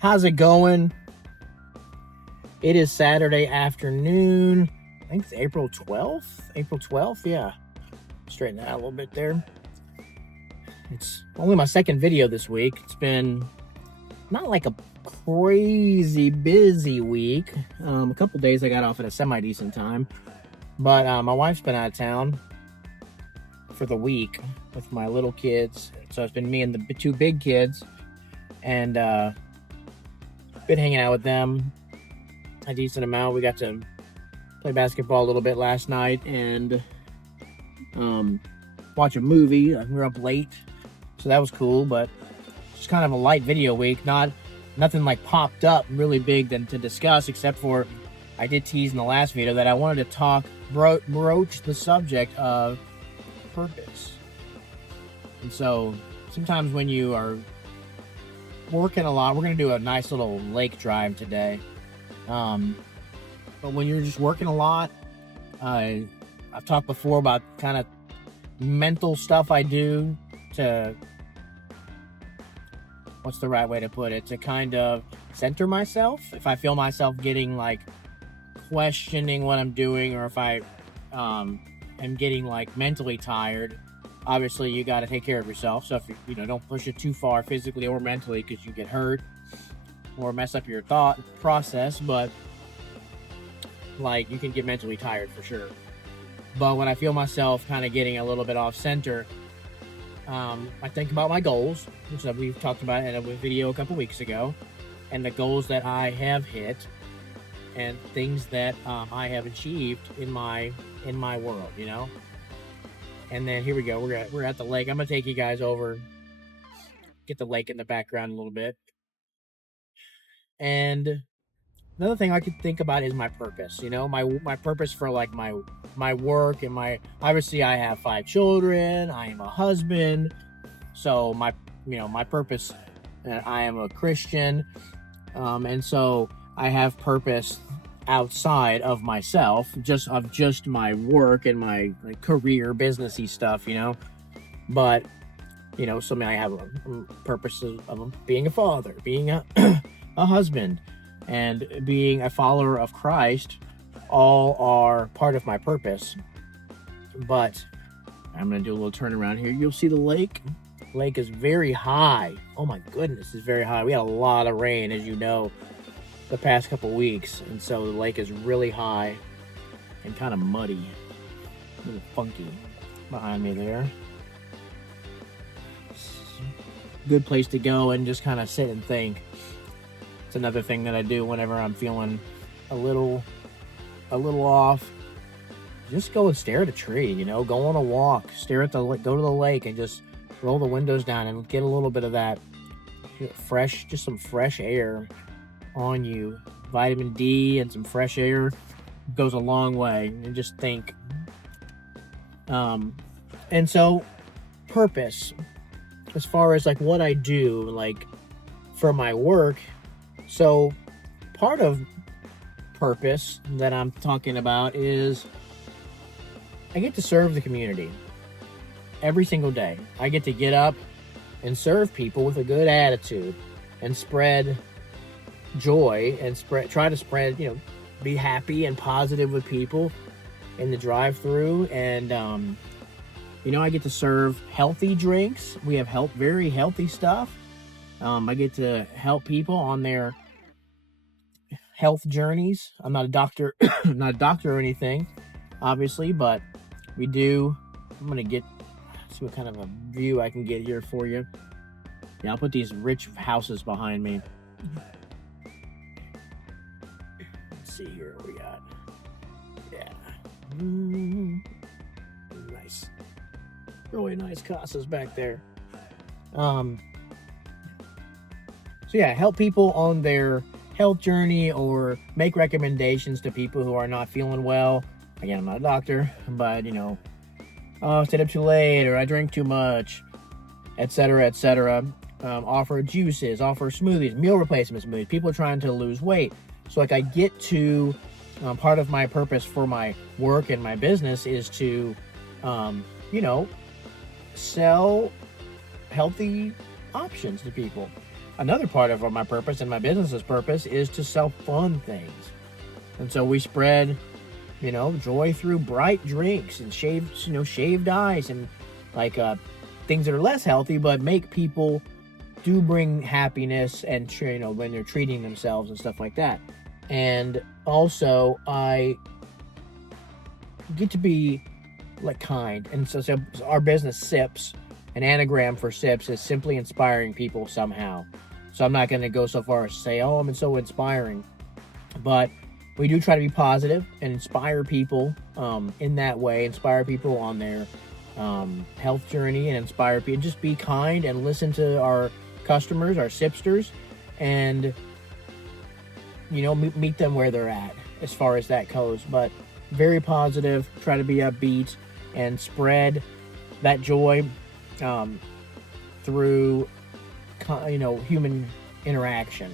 How's it going? It is Saturday afternoon. I think it's April 12th. April 12th, yeah. Straighten that out a little bit there. It's only my second video this week. It's been not like a crazy busy week. A couple days I got off at a semi-decent time. But my wife's been out of town for the week with my little kids. So it's been me and the two big kids. And been hanging out with them a decent amount. We got to play basketball a little bit last night and watch a movie. We were up late, so that was cool, but just kind of a light video week. Nothing like popped up really big to discuss, except for I did tease in the last video that I wanted to broach the subject of purpose. And so sometimes when you are working a lot, we're going to do a nice little lake drive today. But when you're just working a lot, I've talked before about kind of mental stuff I do to, what's the right way to put it, to kind of center myself. If I feel myself getting like questioning what I'm doing, or if I am getting like mentally tired, obviously you got to take care of yourself. So if you don't push it too far physically or mentally, because you get hurt or mess up your thought process. But like, you can get mentally tired for sure. But when I feel myself kind of getting a little bit off center, I think about my goals, which we've talked about in a video a couple weeks ago, and the goals that I have hit and things that I have achieved in my world, And then here we go. We're at the lake. I'm gonna take you guys over, get the lake in the background a little bit. And another thing I could think about is my purpose. My purpose for like my work and obviously I have 5 children. I am a husband, so my purpose. I am a Christian, and so I have purpose outside of myself, just my work and my career, businessy stuff, But something I have a purpose of being a father, being a a husband, and being a follower of Christ. All are part of my purpose. But I'm gonna do a little turnaround here. You'll see the lake. Lake is very high. Oh my goodness, it's very high. We had a lot of rain, as you know, the past couple weeks, and so the lake is really high and kind of muddy, a little funky behind me there. Good place to go and just kind of sit and think. It's another thing that I do whenever I'm feeling a little off. Just go and stare at a tree, go on a walk, go to the lake and just roll the windows down and get a little bit of that just some fresh air on you. Vitamin D and some fresh air goes a long way. And just think. And so purpose, as far as like what I do, like for my work. So part of purpose that I'm talking about is I get to serve the community every single day. I get to get up and serve people with a good attitude and spread joy and try to spread, be happy and positive with people in the drive-through. And I get to serve healthy drinks. We have very healthy stuff. I get to help people on their health journeys. I'm not a doctor, not a doctor or anything, obviously, but we do. I'm gonna see what kind of a view I can get here for you. Yeah, I'll put these rich houses behind me. Let's see here what we got. Yeah. Nice. Really nice casas back there. So yeah, help people on their health journey or make recommendations to people who are not feeling well. Again, I'm not a doctor, but I stayed up too late, or I drank too much, etc., etc. Offer juices, offer smoothies, meal replacement smoothies. People are trying to lose weight. So like I get to, part of my purpose for my work and my business is to, sell healthy options to people. another part of my purpose and my business's purpose is to sell fun things. And so we spread, joy through bright drinks and shaved ice and like things that are less healthy, but make people do bring happiness and when they're treating themselves and stuff like that. And also I get to be like kind. And so our business SIPS, an anagram for SIPS, is simply inspiring people somehow. So I'm not going to go so far as to say, oh, I'm so inspiring, but we do try to be positive and inspire people in that way, inspire people on their health journey, and inspire people. Just be kind and listen to our customers, our SIPsters, and meet them where they're at as far as that goes. But very positive, try to be upbeat and spread that joy through human interaction.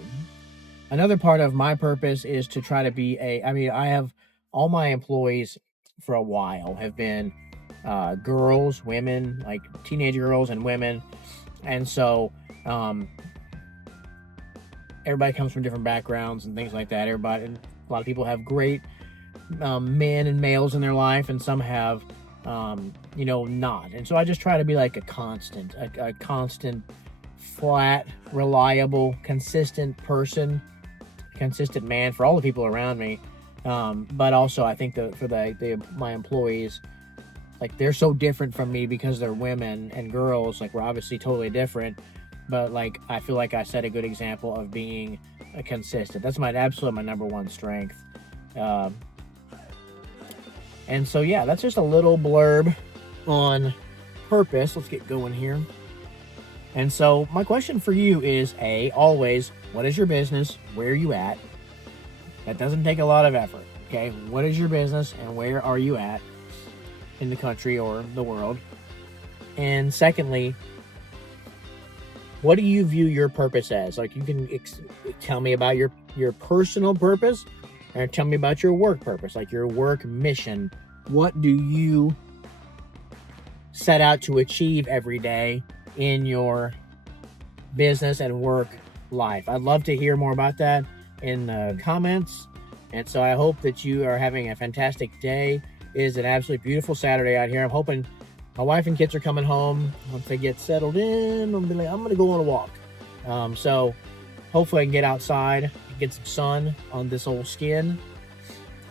Another part of my purpose is to try to be I have all my employees for a while have been women, like teenage girls and women. And so everybody comes from different backgrounds and things like that. A lot of people have great men and males in their life, and some have not. And so I just try to be like a constant, flat, reliable, consistent person, consistent man for all the people around me. But also I think my employees, like, they're so different from me because they're women and girls. Like, we're obviously totally different, but like, I feel like I set a good example of being a consistent. That's my number one strength. And so, yeah, that's just a little blurb on purpose. Let's get going here. And so my question for you is, always, what is your business? Where are you at? That doesn't take a lot of effort. Okay. What is your business and where are you at in the country or the world? And secondly, what do you view your purpose as? Like, you can tell me about your personal purpose, or tell me about your work purpose, like your work mission. What do you set out to achieve every day in your business and work life? I'd love to hear more about that in the comments. And so I hope that you are having a fantastic day. It is an absolutely beautiful Saturday out here. I'm hoping my wife and kids are coming home. Once they get settled in, I'm going to go on a walk. So hopefully I can get outside, get some sun on this old skin.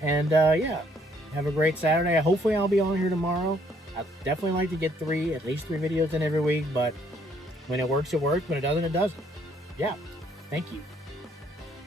And have a great Saturday. Hopefully I'll be on here tomorrow. I definitely like to get at least three videos in every week, but when it works, it works. When it doesn't, it doesn't. Yeah. Thank you.